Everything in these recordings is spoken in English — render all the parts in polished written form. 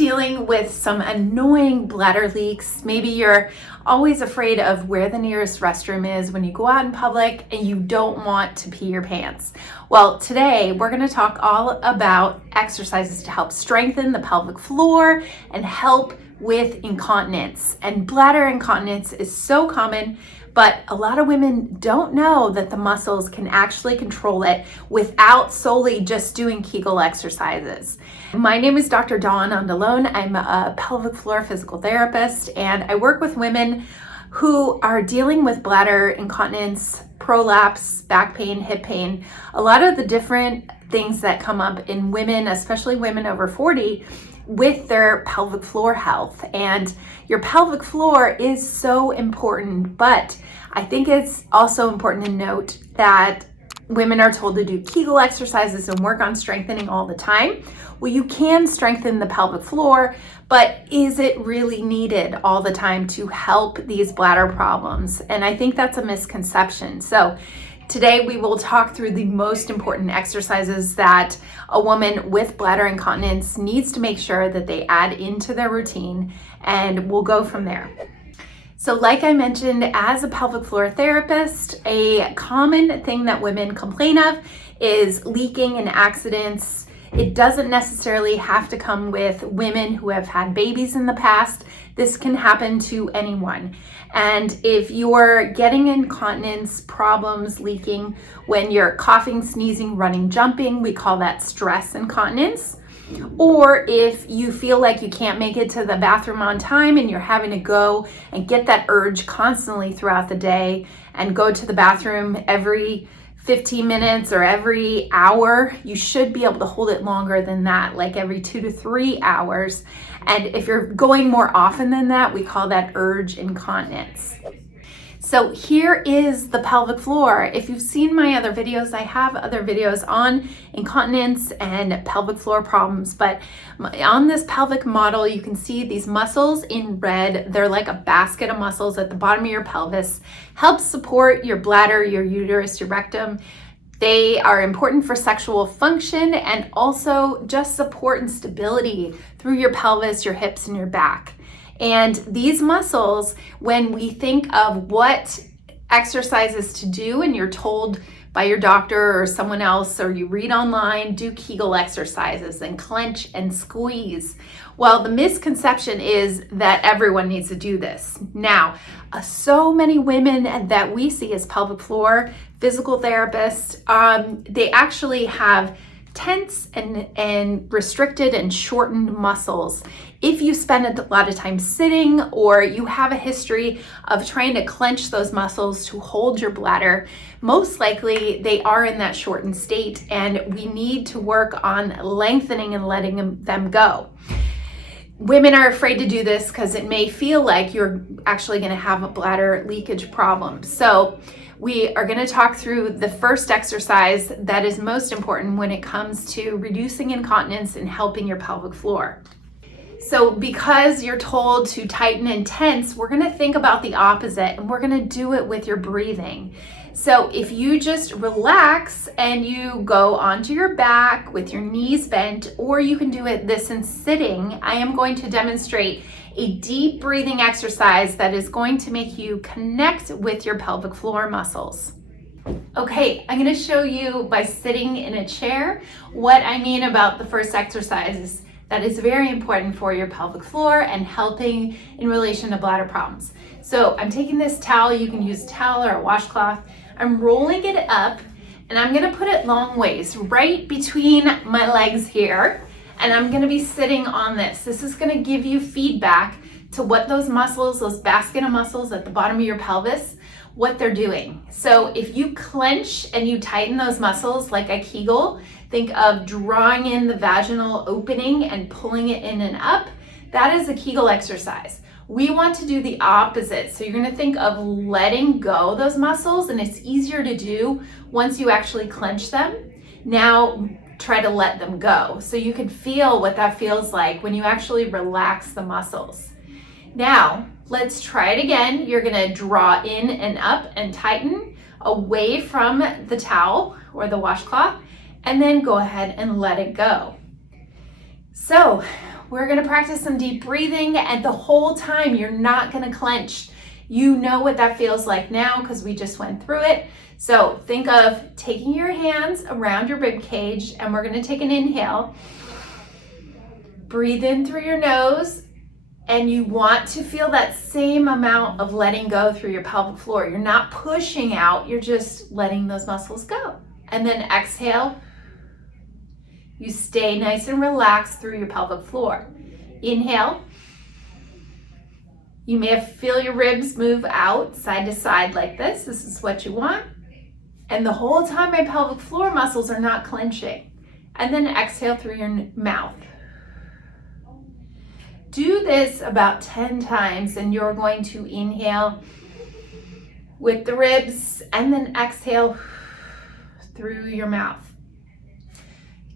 dealing with some annoying bladder leaks? Maybe you're always afraid of where the nearest restroom is when you go out in public and you don't want to pee your pants. Well, today we're going to talk all about exercises to help strengthen the pelvic floor and help with incontinence. And bladder incontinence is so common, but a lot of women don't know that the muscles can actually control it without solely just doing Kegel exercises. My name is Dr. Dawn Andalone. I'm a pelvic floor physical therapist, and I work with women who are dealing with bladder incontinence, prolapse, back pain, hip pain, a lot of the different things that come up in women, especially women over 40, with their pelvic floor health. And your pelvic floor is so important, but I think it's also important to note that women are told to do Kegel exercises and work on strengthening all the time. Well, you can strengthen the pelvic floor, but is it really needed all the time to help these bladder problems? And I think that's a misconception. So today we will talk through the most important exercises that a woman with bladder incontinence needs to make sure that they add into their routine, and we'll go from there. So like I mentioned, as a pelvic floor therapist, a common thing that women complain of is leaking and accidents. It doesn't necessarily have to come with women who have had babies in the past. This can happen to anyone. And if you're getting incontinence problems, leaking, when you're coughing, sneezing, running, jumping, we call that stress incontinence. Or if you feel like you can't make it to the bathroom on time and you're having to go and get that urge constantly throughout the day and go to the bathroom every 15 minutes or every hour, you should be able to hold it longer than that, like every 2 to 3 hours. And if you're going more often than that, we call that urge incontinence. So here is the pelvic floor. If you've seen my other videos, I have other videos on incontinence and pelvic floor problems, but on this pelvic model, you can see these muscles in red. They're like a basket of muscles at the bottom of your pelvis, help support your bladder, your uterus, your rectum. They are important for sexual function and also just support and stability through your pelvis, your hips, and your back. And these muscles, when we think of what exercises to do and you're told by your doctor or someone else, or you read online, do Kegel exercises and clench and squeeze. Well, the misconception is that everyone needs to do this. Now, so many women that we see as pelvic floor physical therapists, they actually have tense and restricted and shortened muscles. If you spend a lot of time sitting, or you have a history of trying to clench those muscles to hold your bladder, most likely they are in that shortened state, and we need to work on lengthening and letting them go. Women are afraid to do this because it may feel like you're actually going to have a bladder leakage problem. So we are going to talk through the first exercise that is most important when it comes to reducing incontinence and helping your pelvic floor. So because you're told to tighten and tense, we're going to think about the opposite, and we're going to do it with your breathing. So if you just relax and you go onto your back with your knees bent, or you can do this in sitting, I am going to demonstrate a deep breathing exercise that is going to make you connect with your pelvic floor muscles. Okay, I'm going to show you by sitting in a chair what I mean about the first exercise that is very important for your pelvic floor and helping in relation to bladder problems. So I'm taking this towel, you can use a towel or a washcloth. I'm rolling it up, and I'm going to put it long ways right between my legs here. And I'm going to be sitting on this. This is going to give you feedback to what those muscles, those basket of muscles at the bottom of your pelvis, what they're doing. So if you clench and you tighten those muscles like a Kegel, think of drawing in the vaginal opening and pulling it in and up. That is a Kegel exercise. We want to do the opposite. So you're going to think of letting go those muscles, and it's easier to do once you actually clench them. Now try to let them go. So you can feel what that feels like when you actually relax the muscles. Now, let's try it again. You're gonna draw in and up and tighten away from the towel or the washcloth, and then go ahead and let it go. So we're gonna practice some deep breathing, and the whole time you're not gonna clench. You know what that feels like now because we just went through it. So think of taking your hands around your rib cage, and we're gonna take an inhale. Breathe in through your nose, and you want to feel that same amount of letting go through your pelvic floor. You're not pushing out, you're just letting those muscles go. And then exhale. You stay nice and relaxed through your pelvic floor. Inhale. You may feel your ribs move out side to side like this. This is what you want. And the whole time my pelvic floor muscles are not clenching. And then exhale through your mouth. Do this about 10 times, and you're going to inhale with the ribs and then exhale through your mouth.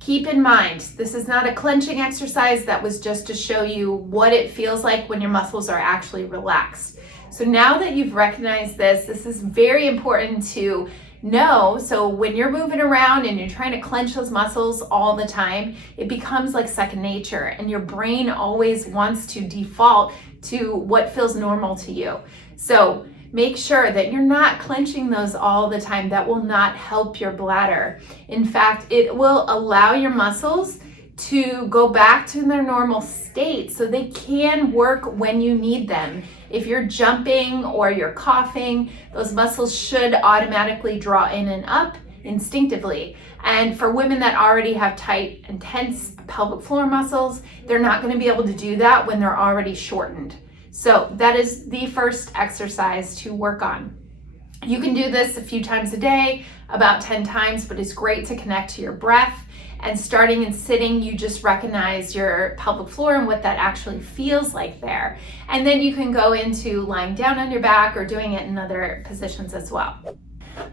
Keep in mind, this is not a clenching exercise. That was just to show you what it feels like when your muscles are actually relaxed. So now that you've recognized this, this is very important to know. So when you're moving around and you're trying to clench those muscles all the time, it becomes like second nature, and your brain always wants to default to what feels normal to you. So make sure that you're not clenching those all the time. That will not help your bladder. In fact, it will allow your muscles to go back to their normal state so they can work when you need them. If you're jumping or you're coughing, those muscles should automatically draw in and up instinctively. And for women that already have tight and tense pelvic floor muscles, they're not going to be able to do that when they're already shortened. So that is the first exercise to work on. You can do this a few times a day, about 10 times, but it's great to connect to your breath. And starting and sitting, you just recognize your pelvic floor and what that actually feels like there. And then you can go into lying down on your back or doing it in other positions as well.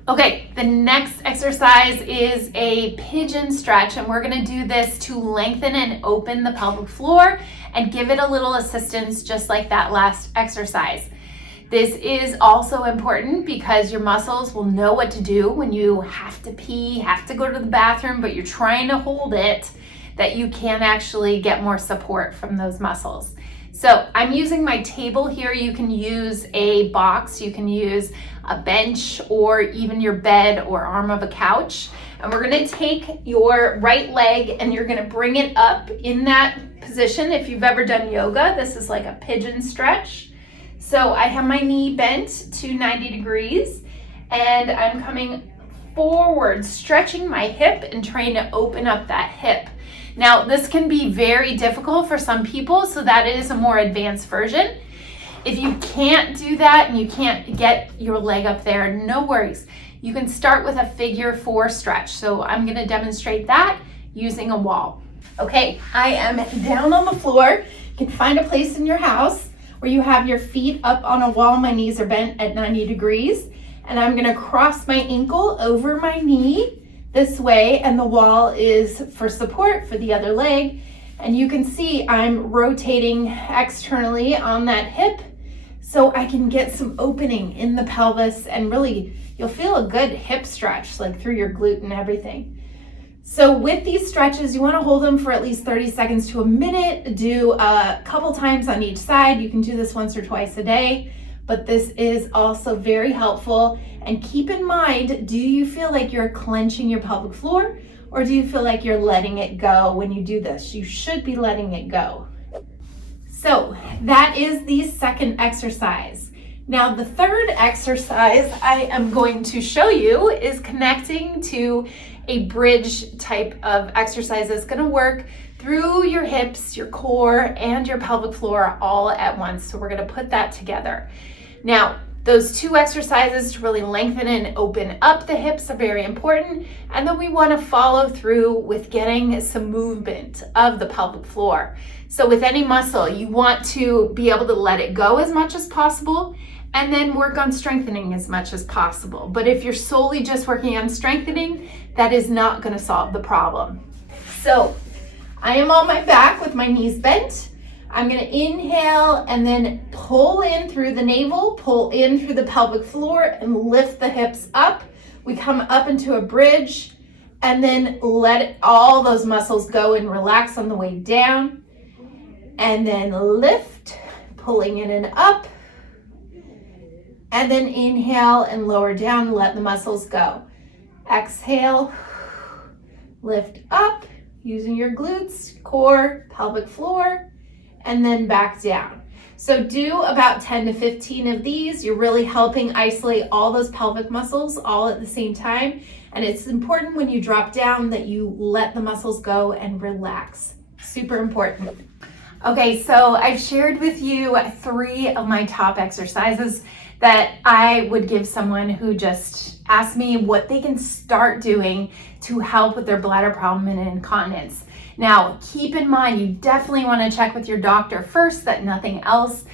Okay, the next exercise is a pigeon stretch, and we're gonna do this to lengthen and open the pelvic floor and give it a little assistance, just like that last exercise. This is also important because your muscles will know what to do when you have to pee, have to go to the bathroom, but you're trying to hold it, that you can actually get more support from those muscles. So I'm using my table here. You can use a box, you can use a bench, or even your bed or arm of a couch. And we're gonna take your right leg and you're gonna bring it up in that position. If you've ever done yoga, this is like a pigeon stretch. So I have my knee bent to 90 degrees and I'm coming forward, stretching my hip and trying to open up that hip. Now, this can be very difficult for some people, so that is a more advanced version. If you can't do that and you can't get your leg up there, no worries. You can start with a figure 4 stretch. So I'm gonna demonstrate that using a wall. Okay, I am down on the floor. You can find a place in your house where you have your feet up on a wall. My knees are bent at 90 degrees. And I'm gonna cross my ankle over my knee this way, and the wall is for support for the other leg. And you can see I'm rotating externally on that hip so I can get some opening in the pelvis, and really you'll feel a good hip stretch like through your glute and everything. So with these stretches, you want to hold them for at least 30 seconds to a minute. Do a couple times on each side. You can do this once or twice a day, but this is also very helpful. And keep in mind, do you feel like you're clenching your pelvic floor, or do you feel like you're letting it go when you do this? You should be letting it go. So that is the second exercise. Now the third exercise I am going to show you is connecting to a bridge type of exercise that's going to work through your hips, your core, and your pelvic floor all at once. So we're going to put that together. Now, those two exercises to really lengthen and open up the hips are very important. And then we want to follow through with getting some movement of the pelvic floor. So with any muscle, you want to be able to let it go as much as possible and then work on strengthening as much as possible. But if you're solely just working on strengthening, that is not going to solve the problem. So I am on my back with my knees bent. I'm going to inhale and then pull in through the navel, pull in through the pelvic floor, and lift the hips up. We come up into a bridge and then let all those muscles go and relax on the way down. and then lift, pulling in and up, and then inhale and lower down, let the muscles go. Exhale, lift up, using your glutes, core, pelvic floor, and then back down. So do about 10 to 15 of these. You're really helping isolate all those pelvic muscles all at the same time. And it's important when you drop down that you let the muscles go and relax. Super important. Okay, so I've shared with you 3 of my top exercises that I would give someone who just asked me what they can start doing to help with their bladder problem and incontinence. Now, keep in mind, you definitely want to check with your doctor first that nothing else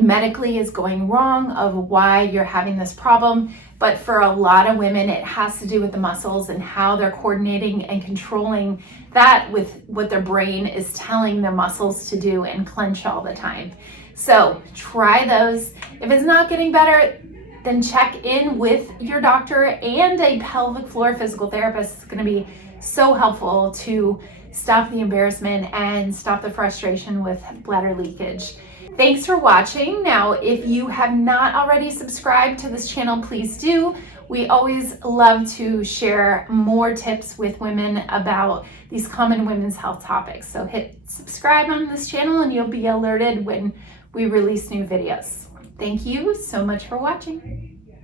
medically is going wrong of why you're having this problem. But for a lot of women, it has to do with the muscles and how they're coordinating and controlling that with what their brain is telling their muscles to do and clench all the time. So try those. If it's not getting better, then check in with your doctor and a pelvic floor physical therapist. It's going to be so helpful to stop the embarrassment and stop the frustration with bladder leakage. Thanks for watching. Now, if you have not already subscribed to this channel, please do. We always love to share more tips with women about these common women's health topics. So hit subscribe on this channel and you'll be alerted when we release new videos. Thank you so much for watching.